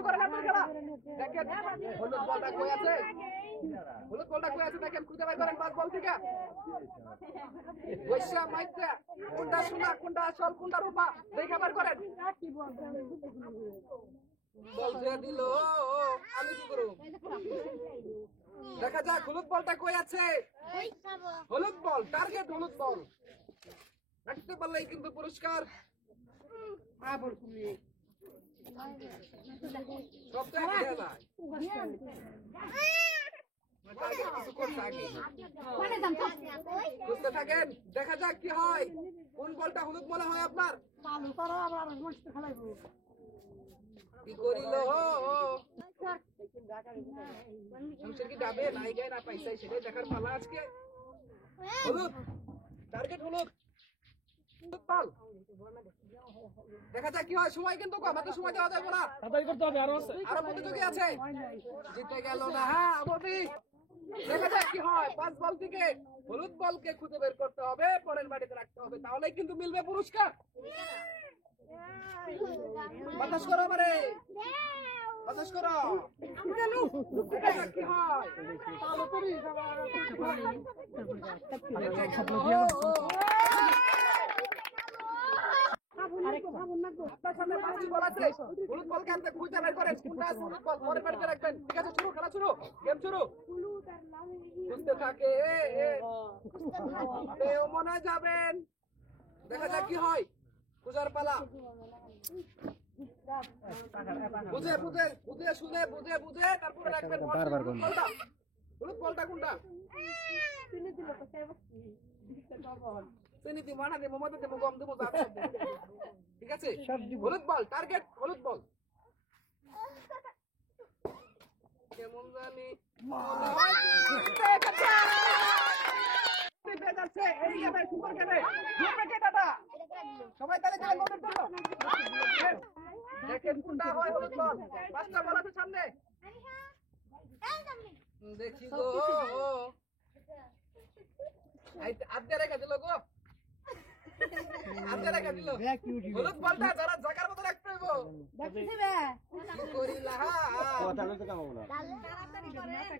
শুরু করেন আপনার খেলা। দেখেন হলুদ বলটা কই আছে, হলুদ বলটা কই আছে দেখেন, খুঁজে বের করেন 5 বল থেকে। বৈশা মাইকা কোনটা সোনা কোনটা আসল কোনটা রূপা দেখে বের করেন। বল দিয়ে দিল, আমি কি করব? দেখা যাক হলুদ বলটা কই আছে। হলুদ বল, টার্গেট হলুদ বল। রাখতে পারলেই কিন্তু পুরস্কার। সব তো এক দেয়া যায়। কিছু করছে আগে। বুঝতে থাকেন, দেখা যাক কি হয়। কোন বলটা হলুদ বলা হয় আপনার? কি করিল মানুষের কি যাবে নাই গায়ে না পাইসাই সেটাই দেখার পালা আজকে। হলুদ, টার্গেট হলুদ, হলুদ পাল। দেখা যাক কি হয়। সময় কিন্তু কম, এত সময় দেওয়া যাবে না। আরো প্রতিযোগী আছে, জিতে গেল না। হ্যাঁ আবদি, দেখা যাক কি হয়। 5 বল থেকে হলুদ বলকে খুঁজে বের করতে হবে, পরের বাড়িতে রাখতে হবে, তাহলেই কিন্তু মিলবে পুরস্কার। বাতাস করো আমারে, বাতাস করো। দেখা যাক কি হয়। আপনার সামনে 5টি বল আছে, হলুদ বলকে আনতে খুঁজে বের করেন কোনটা আছে হলুদ বল, পরের বাড়িতে রাখবেন। ঠিক আছে, শুরু, খেলা শুরু, গেম শুরু। বুঝতে থাকে, কেউ মনে যাবেন। দেখা যাক কি হয়। পূজার পালা। বুঝে বুঝে বুঝে শুনে বুঝে বুঝে তারপরে রাখবেন বলটা। হলুদ বলটা কোনটা? চিনি দিব না, দেবো মতো দেবো, গম দেবো, ঠিক আছে। হলুদ বল, টার্গেট হলুদ বল। কেমন জানি সবাই তাহলে দেখেন কোনটা হয় হলুদ বল। 5টা বল আছে সামনে, দেখি গো। আধে রেখা দিল গো, আধে রেখা দিল। হলুদ বলটা যারা জায়গার মতো রাখতে হইব।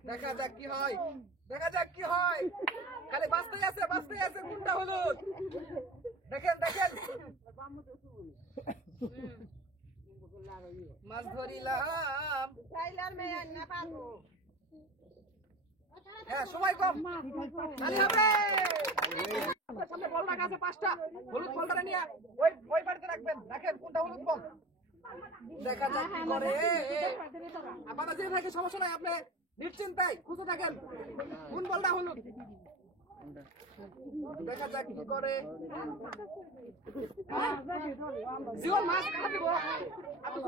দেখা যাক কি হয়, দেখা যাক কি হয়। খালি বাঁচতেই আছে, বাঁচতেই আছে। কোনটা হলুদ দেখেন, দেখেন। মাছ ধরিলাম, হ্যাঁ সময় কম, সামনে বল রাখা আছে 5টা। হলুদ বলটা নিয়ে ওই বাড়িতে রাখবেন। দেখেন কোনটা হলুদ বল। দেখা যাক কি করে। আপনারা যে থাকে সমস্যা নাই, আপনি নিশ্চিন্তায় খুঁজে থাকেন কোন বলটা হলুদ। দেখা যাক কি করে। জীবন মাছ কাটা দিব আপনি